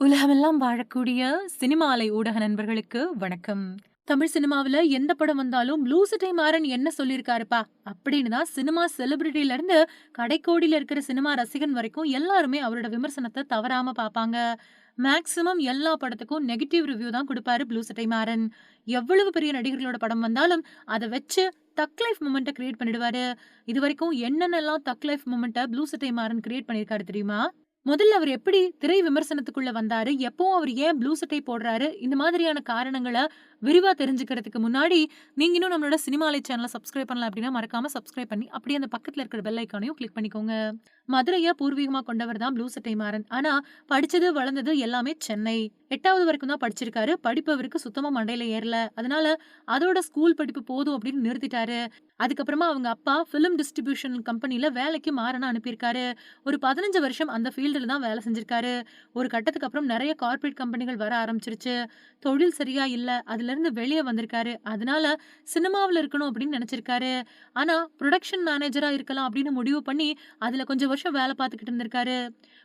உலகமெல்லாம் வாழக்கூடிய சினிமாலை ஊடக நண்பர்களுக்கு வணக்கம். தமிழ் சினிமாவில் எந்த படம் வந்தாலும் ப்ளூ சட்டை மாறன் என்ன சொல்லியிருக்காருப்பா அப்படின்னு தான் சினிமா செலிபிரிட்டியிலேருந்து கடைக்கோடியில் இருக்கிற சினிமா ரசிகன் வரைக்கும் எல்லாருமே அவரோட விமர்சனத்தை தவறாமல் பார்ப்பாங்க. மேக்சிமம் எல்லா படத்துக்கும் நெகட்டிவ் ரிவ்யூ தான் கொடுப்பாரு ப்ளூ சட்டை மாறன் எவ்வளவு பெரிய நடிகர்களோட படம் வந்தாலும் அதை வச்சு தக் லைஃப் மூமெண்ட்டை கிரியேட் பண்ணிடுவாரு. இது வரைக்கும் என்னென்னலாம் தக் லைஃப் மூமெண்ட்டை ப்ளூ சட்டை மாறன் கிரியேட் பண்ணியிருக்காரு தெரியுமா? முதல்ல அவர் எப்படி திரை விமர்சனத்துக்குள்ள வந்தாரு? எப்பவும் அவர் ஏன் ப்ளூ சட்டை போடுறாரு? இந்த மாதிரியான காரணங்களை விரிவா தெரிஞ்சுக்கிறதுக்கு முன்னாடி நீங்க இன்னும் நம்மளோட சினிமாலை சேனலை சப்ஸ்கிரைப் பண்ணல அப்படின்னா மறக்காம சப்ஸ்கிரைப் பண்ணி அப்படியே அந்த பக்கத்துல இருக்கிற பெல் ஐக்கானையும் கிளிக் பண்ணிக்கோங்க. மதுரையை பூர்வீகமா கொண்டவர் தான் ப்ளூ சட்டை மாறன். ஆனா படிச்சது வளர்ந்தது எல்லாமே சென்னை. எட்டாவது வரைக்கும் தான் படிச்சிருக்காரு. படிப்பு அவருக்கு சுத்தமா மண்டையில ஏறல. அதனால அதோட ஸ்கூல் படிப்பு போதும் அப்படின்னு நிறுத்திட்டாரு. அதுக்கப்புறமா அவங்க அப்பா ஃபிலிம் டிஸ்ட்ரிபியூஷன் கம்பெனில வேலைக்கு மாறன அனுப்பியிருக்காரு. ஒரு பதினஞ்சு வருஷம் அந்த ஏஞ்சல் தான் வேலை செஞ்சிருக்காரு. ஒரு கட்டத்துக்கு அப்புறம் நிறைய கார்ப்பரேட் கம்பெனிகள் வர ஆரம்பிச்சிருச்சு. தொழில் சரியா இல்ல அதுல இருந்து வெளியே வந்திருக்காரு. அதனால சினிமாவில் இருக்கணும் அப்படின்னு நினைச்சிருக்காரு. ஆனா ப்ரொடக்ஷன் மேனேஜரா இருக்கலாம் அப்படின்னு முடிவு பண்ணி அதுல கொஞ்சம் வருஷம் வேலை பார்த்துக்கிட்டு இருந்திருக்காரு.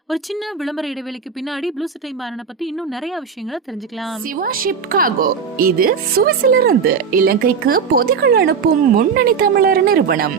ஒரு சின்ன விளம்பர இடைவெளிக்கு பின்னாடி ப்ளூ சிட்டை மாறனை பத்தி இன்னும் நிறைய விஷயங்களை தெரிஞ்சுக்கலாம். சிவா ஷிப்காகோ இது சுவிஸிலிருந்து இலங்கைக்கு பொதிகள் அனுப்பும் முன்னணி தமிழர் நிறுவனம்.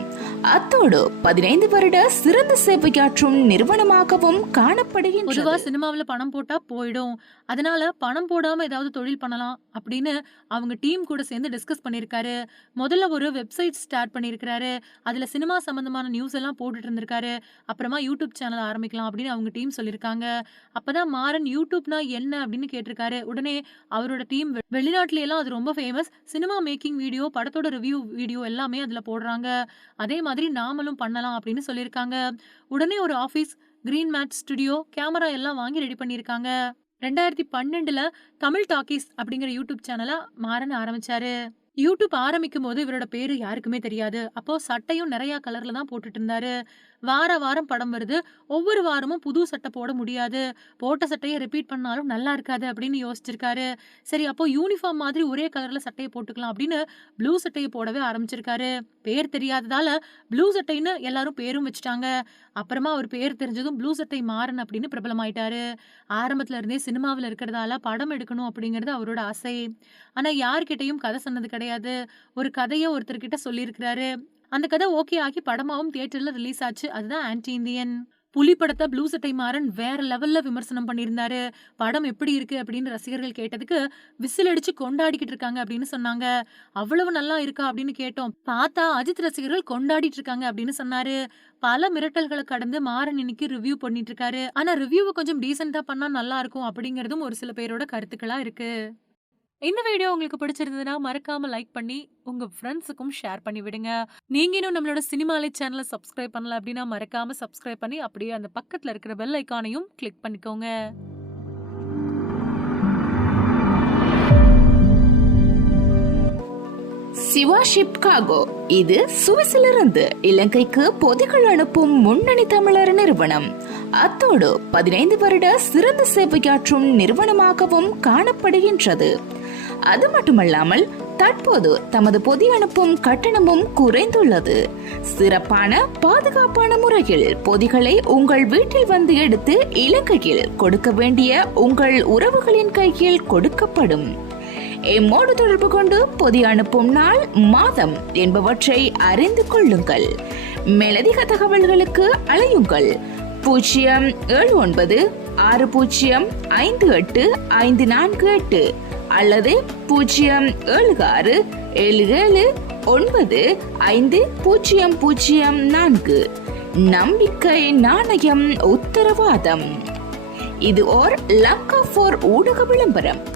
அத்தோடு பதினைந்து வருட சிறந்த சேவையாற்றும் நிறுவனமாகவும் காணப்படுகின்றது. பொதுவா சினிமாவில பணம் போட்டா போயிடும். அதனால பணம் போடாம ஏதாவது தொழில் பண்ணலாம் அப்படின்னு அவங்க டீம் கூட சேர்ந்து டிஸ்கஸ் பண்ணியிருக்காரு. முதல்ல ஒரு வெப்சைட் ஸ்டார்ட் பண்ணியிருக்காரு அதுல சினிமா சம்பந்தமான நியூஸ் எல்லாம் போட்டுட்டு இருந்திருக்காரு. அப்புறமா யூடியூப் சேனல் ஆரம்பிக்கலாம் அப்படின்னு அவங்க டீம் சொல்லியிருக்காங்க. அப்பதான் மாறன் யூடியூப்னா என்ன அப்படின்னு கேட்டிருக்காரு. உடனே அவரோட டீம் வெளிநாட்டுல எல்லாம் அது ரொம்ப ஃபேமஸ் சினிமா மேக்கிங் வீடியோ படத்தோட ரிவ்யூ வீடியோ எல்லாமே அதுல போடுறாங்க. அதே மாதிரி நாமளும் பண்ணலாம் அப்படின்னு சொல்லியிருக்காங்க. உடனே ஒரு office green mat studio camera எல்லாம் வாங்கி ரெடி பண்ணியிருக்காங்க. ரெண்டாயிரத்தி பன்னெண்டுல தமிழ் டாக்கீஸ் அப்படிங்கிற யூடியூப் சேனலை மாறன் ஆரம்பிச்சாரு. யூடியூப் ஆரம்பிக்கும் போது இவரோட பேரு யாருக்குமே தெரியாது. அப்போ சட்டையும் நிறைய கலர்ல தான் போட்டுட்டு இருந்தாரு. வார வாரம் படம் வருது. ஒவ்வொரு வாரமும் புது சட்டை போட முடியாது. போட்ட சட்டையை ரிப்பீட் பண்ணாலும் நல்லா இருக்காது அப்படின்னு யோசிச்சிருக்காரு. சரி அப்போ யூனிஃபார்ம் மாதிரி ஒரே கலர்ல சட்டையை போட்டுக்கலாம் அப்படின்னு ப்ளூ சட்டையை போடவே ஆரம்பிச்சிருக்காரு. பேர் தெரியாததால ப்ளூ சட்டைன்னு எல்லாரும் பேரும் வச்சுட்டாங்க. அப்புறமா அவர் பேர் தெரிஞ்சதும் ப்ளூ சட்டை மாறன் அப்படின்னு பிரபலமாயிட்டாரு. ஆரம்பத்துல இருந்தே சினிமாவில் இருக்கிறதால படம் எடுக்கணும் அப்படிங்கிறது அவரோட ஆசை. ஆனா யார்கிட்டையும் கதை சொன்னது கிடையாது. ஒரு கதையை ஒருத்தர்கிட்ட சொல்லியிருக்கிறாரு. அந்த கதை ஓகே ஆகி படமாவும் தியேட்டர்ல ரிலீஸ் ஆச்சு. அதுதான் ஆன்டி இந்தியன். புலி படத்தை ப்ளூ சட்டை மாறன் வேற லெவல்ல விமர்சனம் பண்ணியிருந்தாரு. படம் எப்படி இருக்கு அப்படின்னு ரசிகர்கள் கேட்டதுக்கு விசில் அடிச்சு கொண்டாடிக்கிட்டு இருக்காங்க அப்படின்னு சொன்னாங்க. அவ்வளவு நல்லா இருக்கா அப்படின்னு கேட்டோம். பார்த்தா அஜித் ரசிகர்கள் கொண்டாடிட்டு இருக்காங்க அப்படின்னு சொன்னாரு. பல மிரட்டல்களை கடந்து மாறன் இன்னைக்கு ரிவ்யூ பண்ணிட்டு இருக்காரு. ஆனா ரிவ்யூவை கொஞ்சம் டீசெண்டா பண்ணா நல்லா இருக்கும் அப்படிங்கறதும் ஒரு சில பேரோட கருத்துக்களா இருக்கு. இந்த வீடியோ உங்களுக்கு பிடிச்சிருந்ததுன்னா மறக்காம லைக் பண்ணி உங்க ஃப்ரெண்ட்ஸுக்கும் ஷேர் பண்ணி விடுங்க. நீங்க இன்னும் நம்மளோட சினிமாலை சேனலை சப்ஸ்கிரைப் பண்ணல அப்படின்னா மறக்காம சப்ஸ்கிரைப் பண்ணி அப்படியே அந்த பக்கத்துல இருக்கிற பெல் ஐக்கானையும் கிளிக் பண்ணிக்கோங்க. சிவா ஷிப் காகோ இது சுவிஸிலிருந்து இலங்கைக்கு பொதிகள் அனுப்பும் முன்னணி தமிழர் நிறுவனம். அத்தோடு பதினைந்து வருட சிறந்த சேவையாற்றும் நிறுவனமாகவும் காணப்படுகின்றது. அது மட்டுமல்லாமல் தற்போது தமது பொதி அனுப்பும் கட்டணமும் குறைந்துள்ளது. சிறப்பான பாதுகாப்பான முறையில் பொதிகளை உங்கள் வீட்டில் வந்து எடுத்து இலங்கையில் கொடுக்க வேண்டிய உங்கள் உறவுகளின் கையில் கொடுக்கப்படும். எம்மோடு தொடர்பு கொண்டு பொதி அனுப்பும் நாள் மாதம் என்பவற்றை அறிந்து கொள்ளுங்கள். மேலதிக தகவல்களுக்கு அலையுங்கள். பூஜ்ஜியம் ஏழு ஒன்பது ஆறு பூஜ்ஜியம் ஐந்து எட்டு ஐந்து நான்கு எட்டு. அல்லது பூஜ்ஜியம் ஏழு ஆறு ஏழு ஏழு ஒன்பது ஐந்து பூஜ்ஜியம் பூஜ்ஜியம் நான்கு. நம்பிக்கை நாணயம் உத்தரவாதம். இது ஓர் லங்கா போர் ஊடக விளம்பரம்.